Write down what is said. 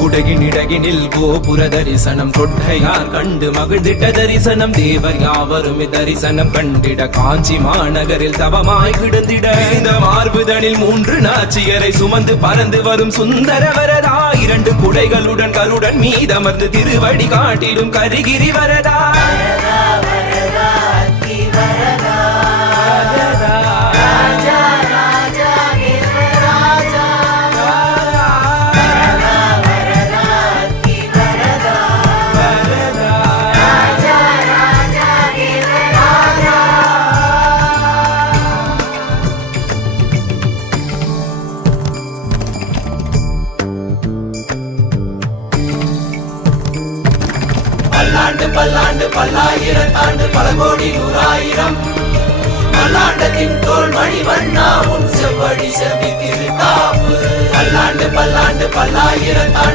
குடகினிடகினில் கோபுர தரிசனம் கொட்டையார் கண்டு மகிழ்ந்திட்ட தரிசனம் தேவர் யாவரும் தரிசனம் கண்டிட காஞ்சி மாநகரில் தவமாய் கிடந்திட இந்த மார்புதனில் 3 நாச்சியரை சுமந்து பறந்து வரும் சுந்தரவரதா 2 குடைகளுடன் கருடன் மீதமர்ந்து திருவடி காட்டிடும் கரிகிரி வரதா பல்லாண்டு பல்லாண்டு பல்லாயிரத்தாண்டு பல கோடி நூறாயிரம் பல்லாண்டத்தின் தோல் மணிவண்ணா உன் செவ்வடி செவ்வி திருத்தாப்பு பல்லாண்டு பல்லாண்டு பல்லாயிரத்தாண்டு